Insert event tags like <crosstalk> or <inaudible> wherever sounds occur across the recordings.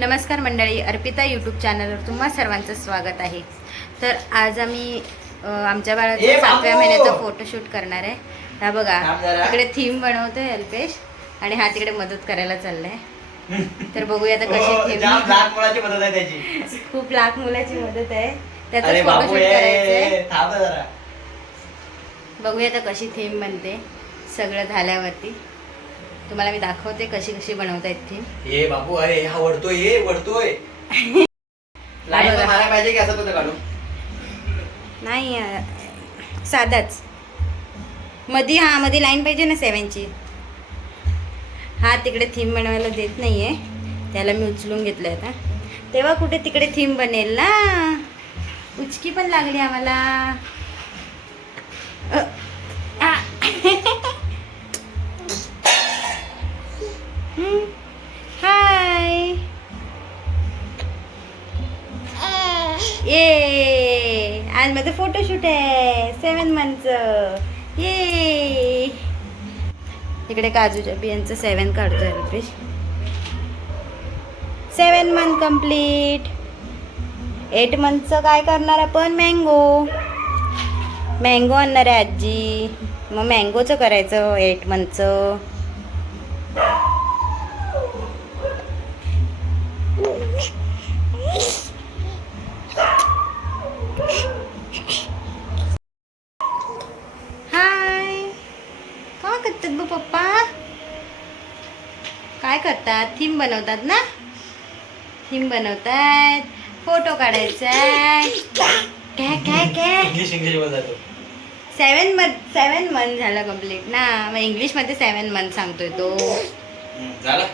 नमस्कार मंडळी अर्पिता यूट्यूब चॅनलवर तुम्हा सर्वांचं स्वागत आहे. तर आज आम्ही आमच्या बाळाचा! सातव्या महिन्याचा फोटोशूट करणार आहे. हा बघा. तिकडे थीम बनवतोय अल्पेश आणि हा तिकडे मदत करायला चाललाय. <laughs> तर बघूया आता कशी हो, थीम लहान मुलाची मदत आहे त्याची. खूप लाख मुलाची मदत आहे. त्याचा फोटोशूट करायचंय. बघूया आता कशी थीम बनते. सगळं झाल्यावरती. तुम्हाला मी दाखवते कशी कशी बनवतायत थीम ए बाबू अरे हा वडतोय ये वडतोय. लाईन बघा. मारायला पाहिजे की असं काढू? नाही अ, साधाच. मधी हा मध्ये लाईन पाहिजे ना सेवनची हा तिकडे थीम बनवायला देत नाहीये. त्याला मी उचलून घेतलं आता. तेव्हा कुठे तिकडे थीम बनेल ना? उचकी पण लागली आम्हाला. आज माझं फोटोशूट आहे. सेवन मंथचं ये इकडे काजूच्या बियांचं सेवन काढतोय Rupesh seven month complete eight मंथचं काय करणार आपण? मँगो मँगो आणणार आहे आजी. मग मँगोचं करायचं एट मंथचं थीम बनवतात ना? थीम बनवतात. फोटो काढायचा काय काय काय सेवन मंथ सेवन मंथ झालं कंप्लीट ना मग इंग्लिशमध्ये सेवन मंथ सांगतोय तो. झालं?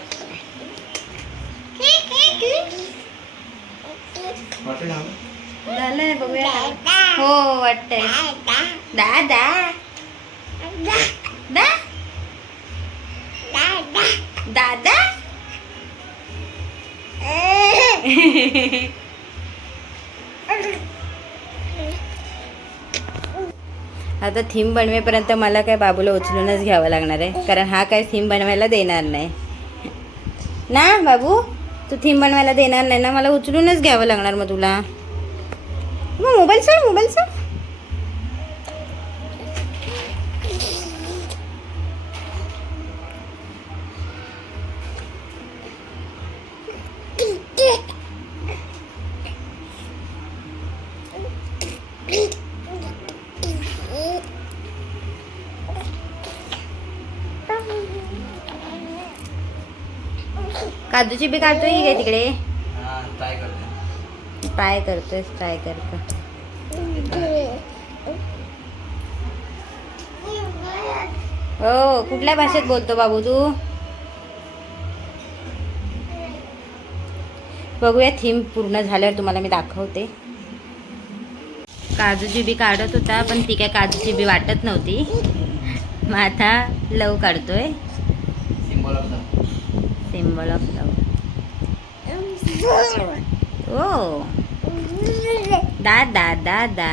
झालंय बघूया. हो वाटतंय. दादा दा. दादा <laughs> आता थीम बनवेपर्यंत मला काय बाबूला उचलूनच घ्यावं लागणार आहे. कारण हा काय थीम बनवायला देणार नाही. ना बाबू? तू थीम बनवायला देणार नाही ना मला उचलूनच घ्यावं लागणार मग तुला. मग मोबाईल सोड मोबाईल सोड. काजूची बी काढतोय ही काय तिकडे. हा ट्राय करतो. ट्राय करतोय ट्राय करतो हो कुठल्या भाषेत बोलतो बाबू तू? बघूया थीम पूर्ण झाल्यावर तुम्हाला मी दाखवते. काजूची बी काढत होता पण ती काय काजूची बी वाटत नव्हती. मग आता लव काढतोय. सिम्बॉल ऑफ दा दा दा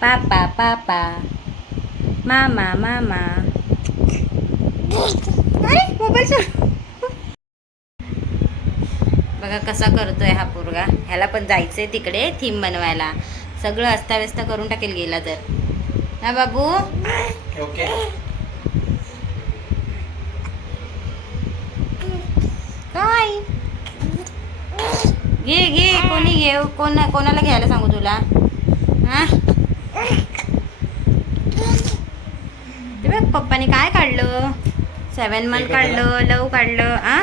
पापा पापा मामा मामा अरे मोबाईल बघा कसा करतोय हा पोरगा. ह्याला पण जायचंय तिकडे थीम बनवायला. सगळं अस्ताव्यस्त करून टाकेल गेला तर. ना बाबू? ओके. काय घे घे कोणी घे कोण कोणाला घ्यायला सांगू तुला? हा? ते बघ पप्पाने काय काढलं? सेवन मंथ काढलं लव काढलं हा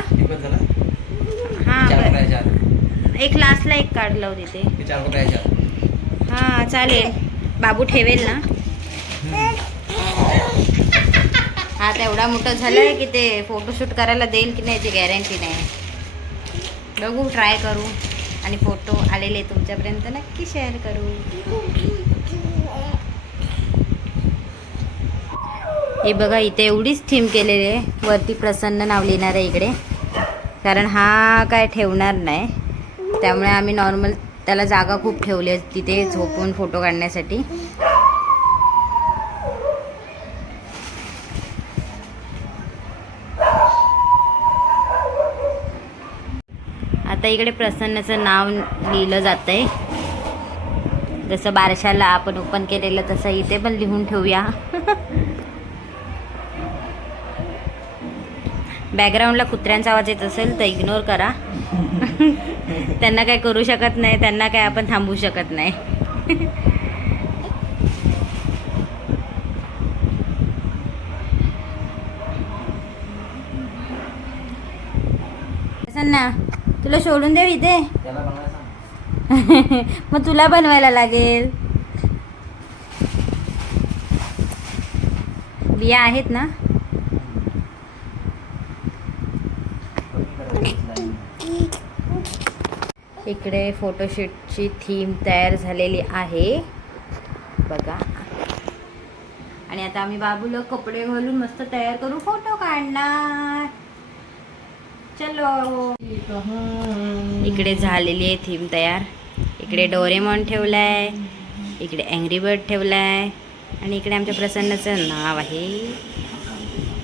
आत. एक लास्टला एक काढलं तिथे ते. हा चालेल. बाबू ठेवेल ना? हा एवढा मोठं झालंय की ते फोटोशूट करायला देईल की नाही याची गॅरंटी नाही. बघू ट्राय करू. आणि फोटो आलेले तुमच्यापर्यंत नक्की शेअर करू. हे बघा इथे एवढीच थीम केलेली आहे. वरती प्रसन्न नाव लिहिणार आहे इकडे. कारण हा काय ठेवणार नाही. त्यामुळे आम्ही नॉर्मल त्याला जागा खूप ठेवली आहे तिथे झोपून फोटो काढण्यासाठी. आता इकडे प्रसन्नाचं नाव लिहिलं जातं आहे जसं बारशाला आपण ओपन केलेलं तसं इथे पण लिहून ठेवूया. बॅकग्राऊंडला कुत्र्यांचा आवाज येत असेल तर इग्नोर करा. त्यांना काय करू शकत नाही त्यांना काय आपण थांबवू शकत नाही. प्रसन्ना तुला सोडून देऊ इथे? <laughs> मग तुला बनवायला लागेल. बिया आहेत ना? इकडे फोटोशूटची थीम तयार झालेली आहे. बघा. आणि आता आम्ही बाबूला कपडे घालून मस्त तयार करू. फोटो काढणार. चलो. इकडे झालेली आहे थीम तयार. इकडे डोरेमॉन ठेवलाय इकडे अँग्री बर्ड ठेवलाय आणि इकडे आमच्या प्रसन्नाचं नाव आहे.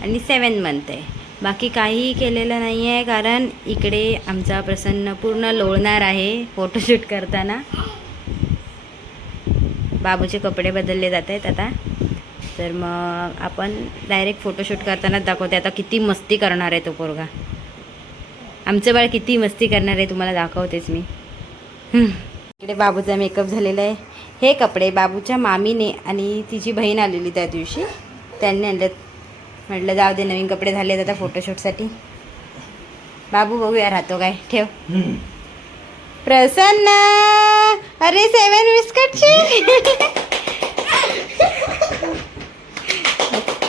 आणि सेवन मंथ आहे. बाकी काहीही केलेलं नाही आहे कारण इकडे आमचा प्रसन्न पूर्ण लोळणार आहे फोटोशूट करताना. बाबूचे कपडे बदलले जात आहेत आता. तर मग आपण डायरेक्ट फोटोशूट करतानाच दाखवते. आता किती मस्ती करणार आहे तो पोरगा. आमचं बाळ किती मस्ती करणार आहे तुम्हाला दाखवतेच मी. इकडे बाबूचा मेकअप झालेला आहे. हे कपडे बाबूच्या मामीने आणि तिची बहीण आलेली त्या दिवशी. त्यांनी आणले म्हटलं जाऊ दे नवीन कपडे झाले आता फोटोशूटसाठी बाबू बघूया राहतो काय. ठेव. प्रसन्न! अरे सेवन बिस्कटची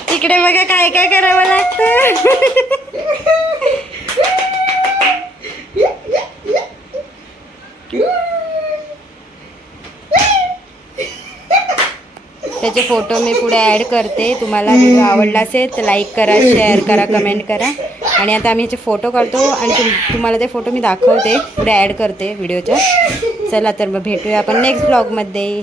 तिकडे बघा काय काय करावं लागतं. त्याचे फोटो मी पुढे ॲड करते. तुम्हाला व्हिडिओ आवडला असेल तर लाईक करा शेअर करा कमेंट करा. आणि आता आम्ही ह्याचे फोटो काढतो आणि तुम तुम्हाला ते फोटो मी दाखवते. पुढे ॲड करते व्हिडिओच्या चला तर मग भेटूया आपण नेक्स्ट ब्लॉगमध्ये.